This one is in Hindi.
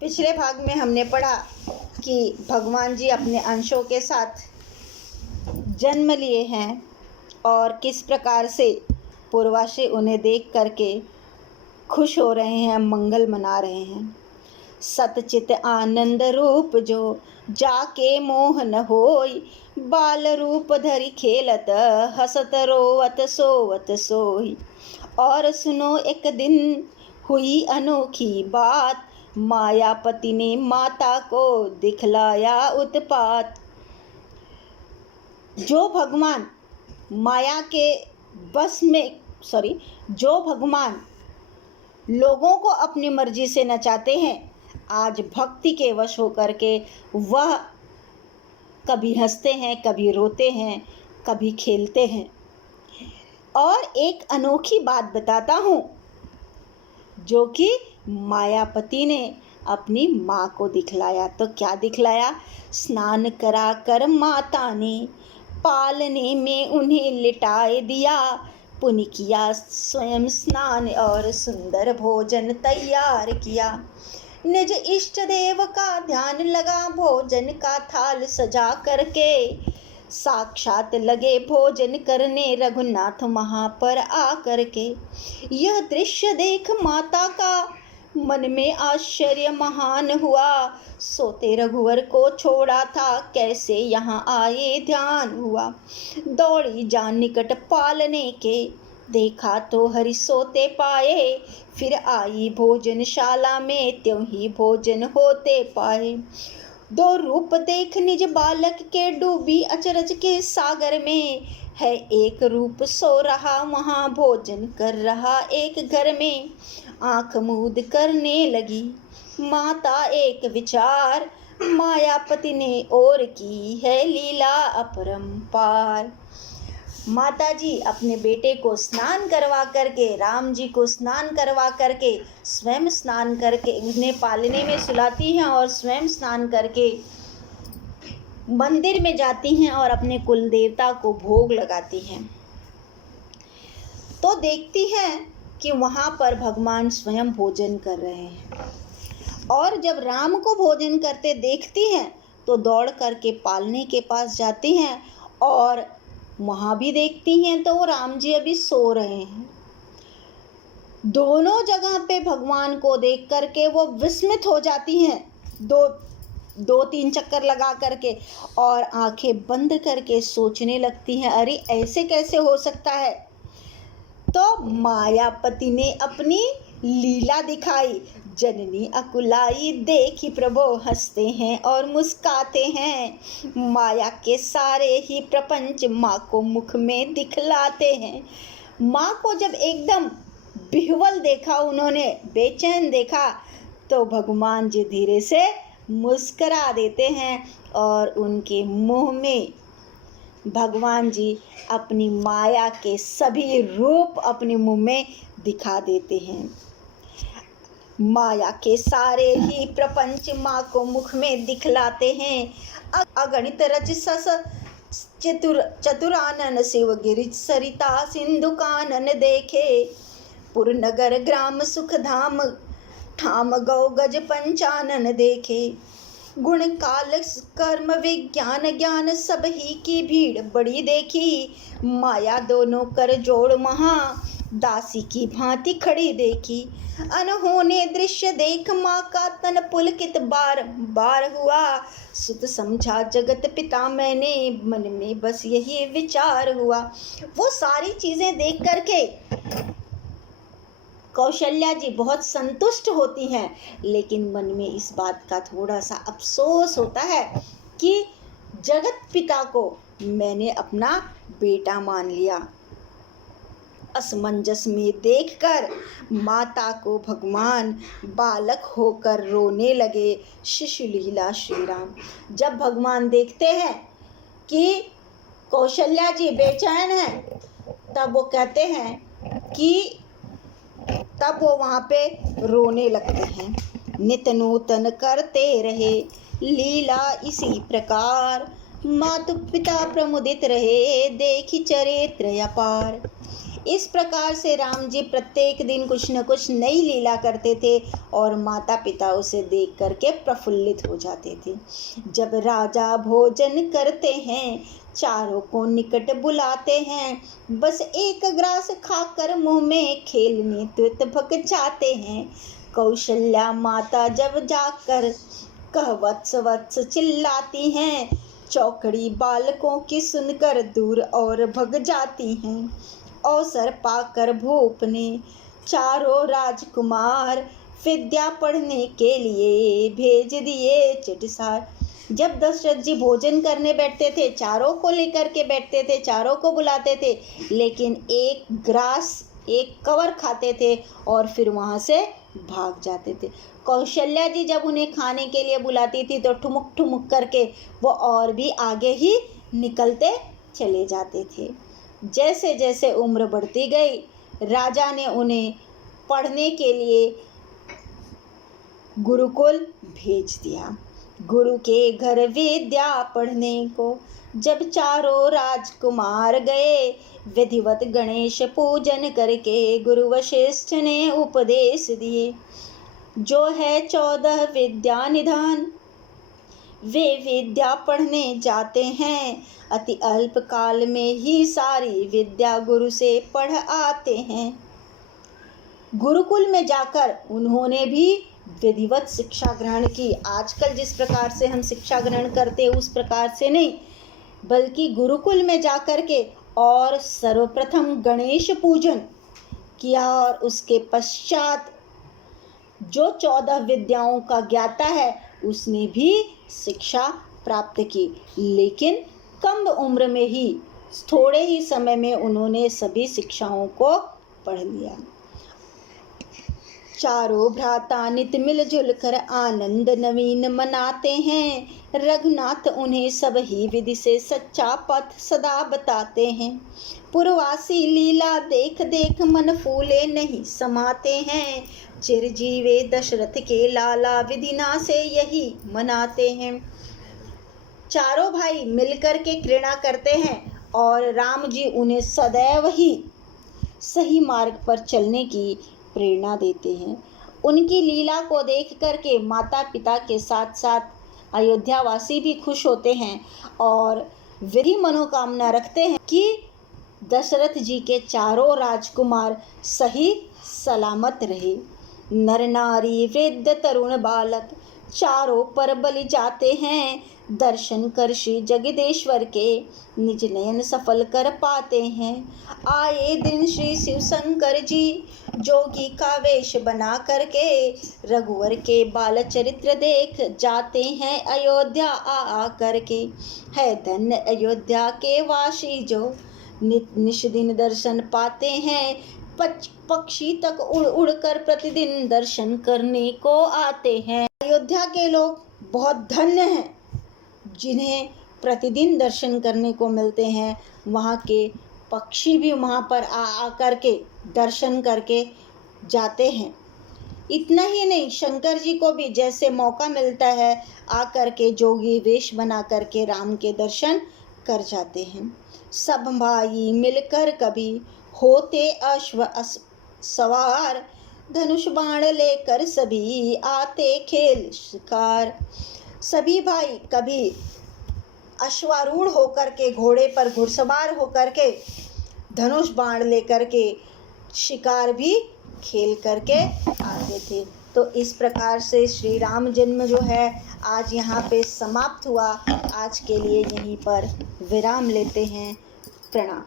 पिछले भाग में हमने पढ़ा कि भगवान जी अपने अंशों के साथ जन्म लिए हैं और किस प्रकार से पूर्वाशी उन्हें देख करके खुश हो रहे हैं, मंगल मना रहे हैं। सतचित आनंद रूप जो जाके मोह न होई, बाल रूप धरि खेलत हसत रोवत सोवत सोई। और सुनो एक दिन हुई अनोखी बात, मायापति ने माता को दिखलाया उत्पात। जो भगवान माया के बस में जो भगवान लोगों को अपनी मर्जी से नचाते हैं, आज भक्ति के वश होकर के वह कभी हंसते हैं, कभी रोते हैं, कभी खेलते हैं। और एक अनोखी बात बताता हूँ जो कि मायापति ने अपनी माँ को दिखलाया। तो क्या दिखलाया? स्नान करा कर माता ने पालने में उन्हें लिटाए दिया, पुण्य किया स्वयं स्नान और सुंदर भोजन तैयार किया। निज इष्ट देव का ध्यान लगा, भोजन का थाल सजा करके साक्षात लगे भोजन करने रघुनाथ वहाँ पर आ करके। यह दृश्य देख माता का मन में आश्चर्य महान हुआ, सोते रघुवर को छोड़ा था कैसे यहाँ आए ध्यान हुआ। दौड़ी जान निकट पालने के, देखा तो हरि सोते पाए, फिर आई भोजनशाला में त्यों ही भोजन होते पाए। दो रूप देख निज बालक के डूबी अचरज के सागर में, है एक रूप सो रहा वहाँ भोजन कर रहा एक घर में। आँख मूंद करने लगी माता एक विचार, मायापति ने और की है लीला अपरंपार। माता जी अपने बेटे को स्नान करवा करके, राम जी को स्नान करवा करके, स्वयं स्नान करके उन्हें पालने में सुलाती हैं और स्वयं स्नान करके मंदिर में जाती हैं और अपने कुल देवता को भोग लगाती हैं। तो देखती हैं कि वहाँ पर भगवान स्वयं भोजन कर रहे हैं और जब राम को भोजन करते देखती हैं तो दौड़ करके पालने के पास जाती हैं और वहाँ भी देखती हैं तो वो राम जी अभी सो रहे हैं। दोनों जगह पे भगवान को देख करके वो विस्मित हो जाती हैं, दो तीन चक्कर लगा करके, और आंखें बंद करके सोचने लगती हैं, अरे ऐसे कैसे हो सकता है। तो मायापति ने अपनी लीला दिखाई, जननी अकुलाई देखी प्रभु हंसते हैं और मुस्काते हैं। माया के सारे ही प्रपंच माँ को मुख में दिखलाते हैं। माँ को जब एकदम बिह्वल देखा, उन्होंने बेचैन देखा, तो भगवान जी धीरे से मुस्करा देते हैं और उनके मुंह में भगवान जी अपनी माया के सभी रूप अपने मुंह में दिखा देते हैं। माया के सारे ही प्रपंच माँ को मुख में दिखलाते हैं। अगणित रच सस चतुरानन शिव गिरिज सरिता सिंधु कानन देखे। पुर नगर ग्राम सुख धाम ठाम गौ गज पंचानन देखे। गुण काल कर्म विज्ञान ज्ञान सब ही की भीड़ बड़ी देखी। माया दोनों कर जोड़ महा दासी की भांति खड़ी देखी। अनहोने दृश्य देख माँ का तन पुलकित बार बार हुआ। सुत समझा जगत पिता मैंने मन में बस यही विचार हुआ। वो सारी चीजें देख करके कौशल्या जी बहुत संतुष्ट होती हैं, लेकिन मन में इस बात का थोड़ा सा अफसोस होता है कि जगत पिता को मैंने अपना बेटा मान लिया। असमंजस में देखकर माता को भगवान बालक होकर रोने लगे। शिशु लीला श्री राम। जब भगवान देखते हैं कि कौशल्या जी बेचैन हैं, तब वो कहते हैं कि तब वो वहाँ पे रोने लगते हैं। नित नूतन करते रहे लीला इसी प्रकार, मातु पिता प्रमुदित रहे देखी चरित्र अपार। इस प्रकार से राम जी प्रत्येक दिन कुछ न कुछ नई लीला करते थे और माता पिता उसे देख करके प्रफुल्लित हो जाते थे। जब राजा भोजन करते हैं, चारों को निकट बुलाते हैं, बस एक ग्रास खाकर मुंह में खेलने तुतभक जाते हैं। कौशल्या माता जब जाकर कह वत्स वत्स चिल्लाती हैं, चौकड़ी बालकों की सुनकर दूर और भग जाती हैं। अवसर पाकर भूप ने चारों राजकुमार विद्या पढ़ने के लिए भेज दिए चिटसार। जब दशरथ जी भोजन करने बैठते थे, चारों को लेकर के बैठते थे, चारों को बुलाते थे, लेकिन एक ग्रास, एक कवर खाते थे और फिर वहाँ से भाग जाते थे। कौशल्या जी जब उन्हें खाने के लिए बुलाती थी तो ठुमुक ठुमुक करके वो और भी आगे ही निकलते चले जाते थे। जैसे जैसे उम्र बढ़ती गई, राजा ने उन्हें पढ़ने के लिए गुरुकुल भेज दिया। गुरु के घर विद्या पढ़ने को जब चारों राजकुमार गए, विधिवत गणेश पूजन करके गुरु वशिष्ठ ने उपदेश दिए। जो है 14 विद्या निधान, वे विद्या पढ़ने जाते हैं, अति अल्प काल में ही सारी विद्या गुरु से पढ़ आते हैं। गुरुकुल में जाकर उन्होंने भी विधिवत शिक्षा ग्रहण की। आजकल जिस प्रकार से हम शिक्षा ग्रहण करते हैं उस प्रकार से नहीं, बल्कि गुरुकुल में जाकर के और सर्वप्रथम गणेश पूजन किया और उसके पश्चात जो 14 विद्याओं का ज्ञाता है उसने भी शिक्षा प्राप्त की। लेकिन कम उम्र में ही, थोड़े ही समय में उन्होंने सभी शिक्षाओं को पढ़ लिया। चारों भ्राता नित मिलजुल कर आनंद नवीन मनाते हैं। रघुनाथ उन्हें सब ही विधि से सच्चा पथ सदा बताते हैं। पूर्वासी लीला देख देख मन फूले नहीं समाते हैं। चिरजीवे दशरथ के लाला विधिना से यही मनाते हैं। चारों भाई मिलकर के क्रीड़ा करते हैं और राम जी उन्हें सदैव ही सही मार्ग पर चलने की प्रेरणा देते हैं। उनकी लीला को देख करके माता पिता के साथ साथ अयोध्यावासी भी खुश होते हैं और विधि मनोकामना रखते हैं कि दशरथ जी के चारों राजकुमार सही सलामत रहे। नर नारी वृद्ध तरुण बालक चारों पर बलि जाते हैं। दर्शन कर श्री जगदीश्वर के निज नयन सफल कर पाते हैं। आए दिन श्री शिव शंकर जी जोगी का वेश बना करके रघुवर के बाल चरित्र देख जाते हैं अयोध्या आ करके। है धन्य अयोध्या के वासी जो नित निश दिन दर्शन पाते हैं। पक्षी तक उड़ उड़ कर प्रतिदिन दर्शन करने को आते हैं। अयोध्या के लोग बहुत धन्य हैं जिन्हें प्रतिदिन दर्शन करने को मिलते हैं। वहाँ के पक्षी भी वहाँ पर आ करके दर्शन करके जाते हैं। इतना ही नहीं, शंकर जी को भी जैसे मौका मिलता है आ करके जोगी वेश बना करके राम के दर्शन कर जाते हैं। सब भाई मिलकर कभी होते अश्व सवार, धनुष बाण लेकर सभी आते खेल शिकार। सभी भाई कभी अश्वारूढ़ होकर के, घोड़े पर घुड़सवार होकर के, धनुष बाण लेकर के शिकार भी खेल करके आते थे। तो इस प्रकार से श्री राम जन्म जो है आज यहाँ पे समाप्त हुआ। आज के लिए यहीं पर विराम लेते हैं। प्रणाम।